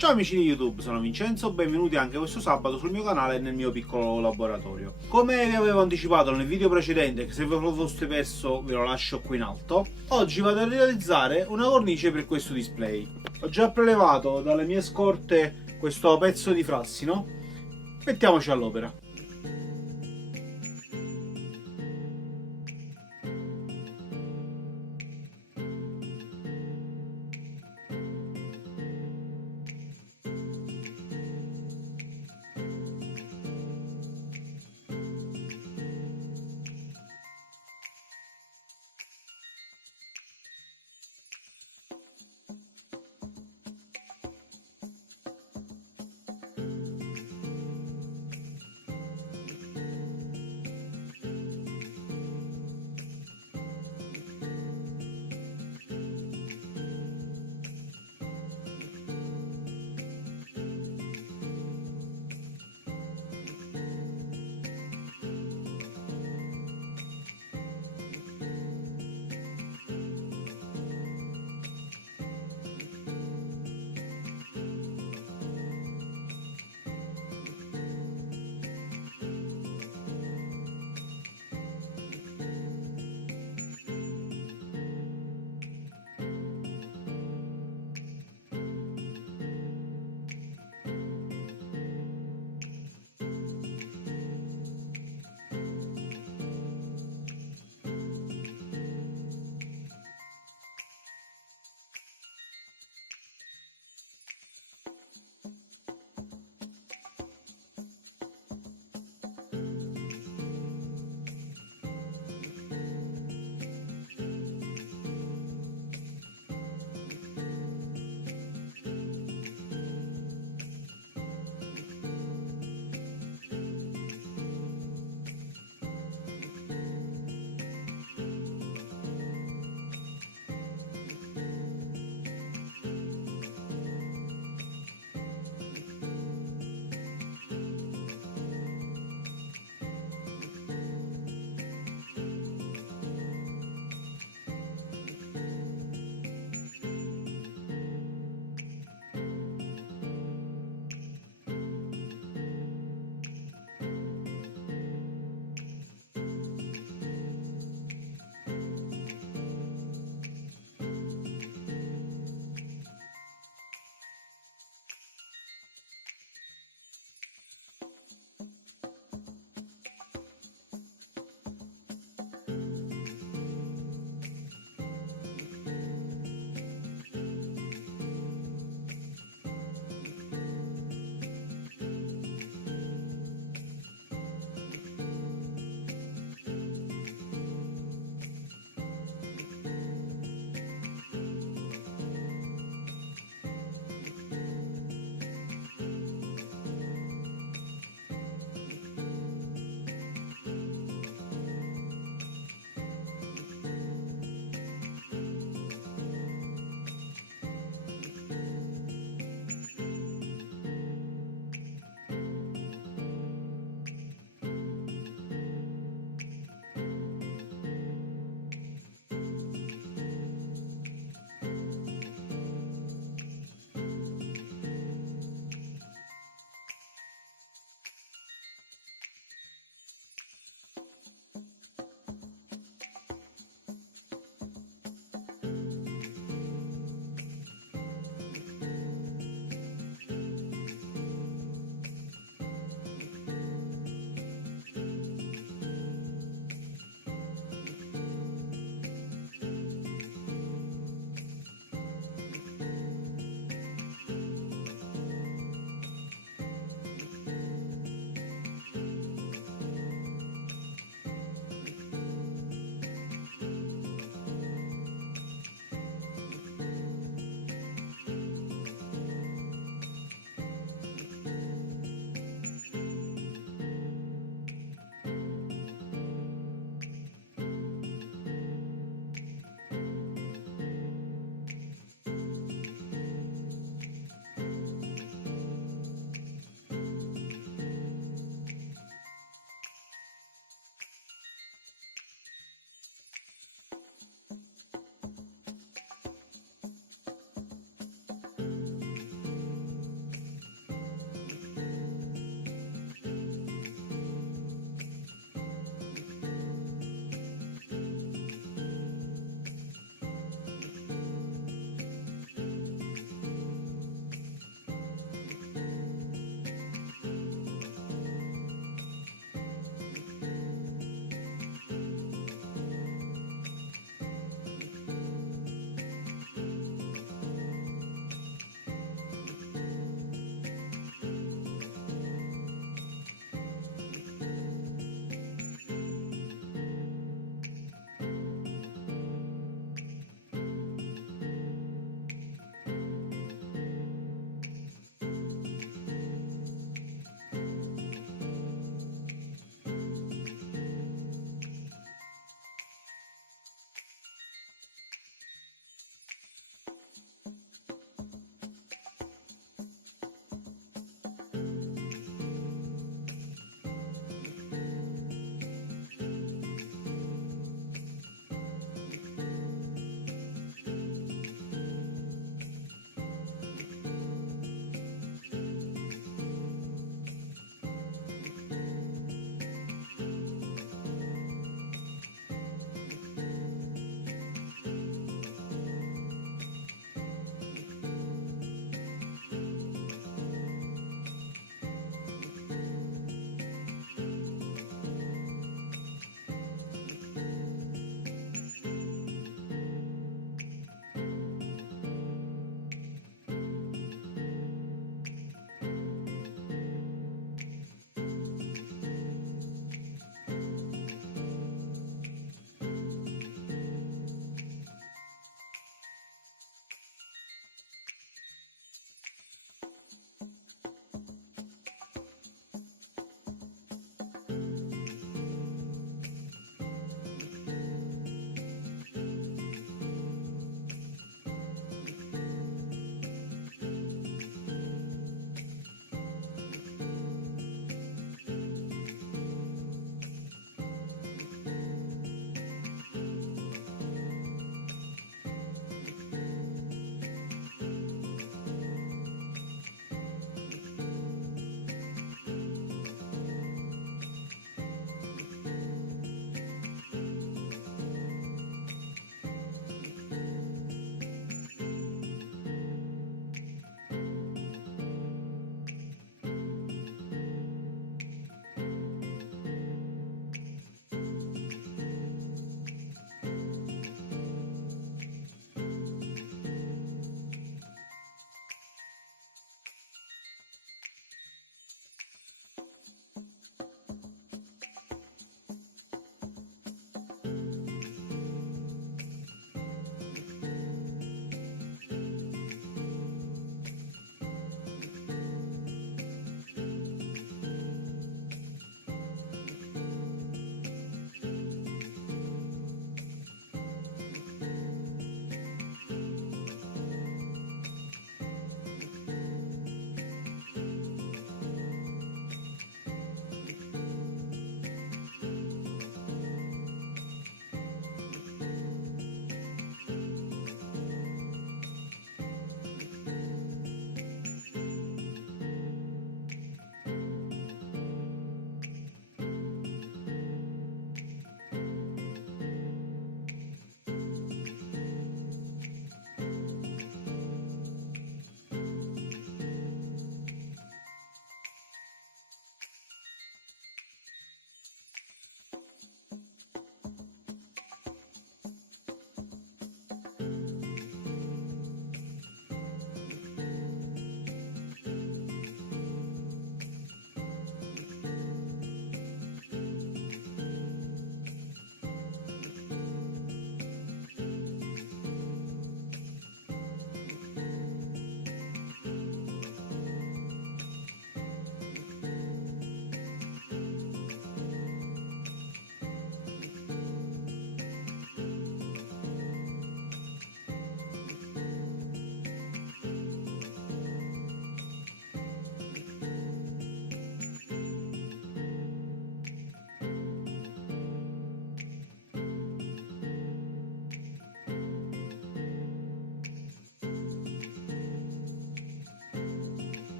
Ciao amici di YouTube, sono Vincenzo, benvenuti anche questo sabato sul mio canale e nel mio piccolo laboratorio. Come vi avevo anticipato nel video precedente, che se ve lo foste perso ve lo lascio qui in alto, oggi vado a realizzare una cornice per questo display. Ho già prelevato dalle mie scorte questo pezzo di frassino, mettiamoci all'opera.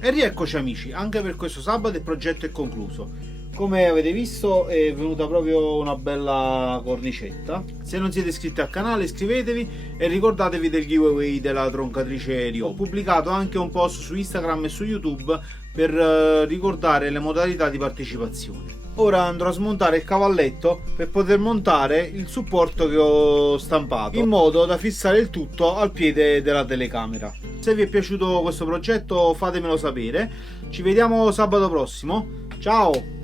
E rieccoci amici, anche per questo sabato il progetto è concluso. Come avete visto è venuta proprio una bella cornicetta. Se non siete iscritti al canale iscrivetevi e ricordatevi del giveaway della troncatrice Ryobi. Ho pubblicato anche un post su Instagram e su YouTube per ricordare le modalità di partecipazione. Ora andrò a smontare il cavalletto per poter montare il supporto che ho stampato, in modo da fissare il tutto al piede della telecamera. Se vi è piaciuto questo progetto fatemelo sapere. Ci vediamo sabato prossimo. Ciao!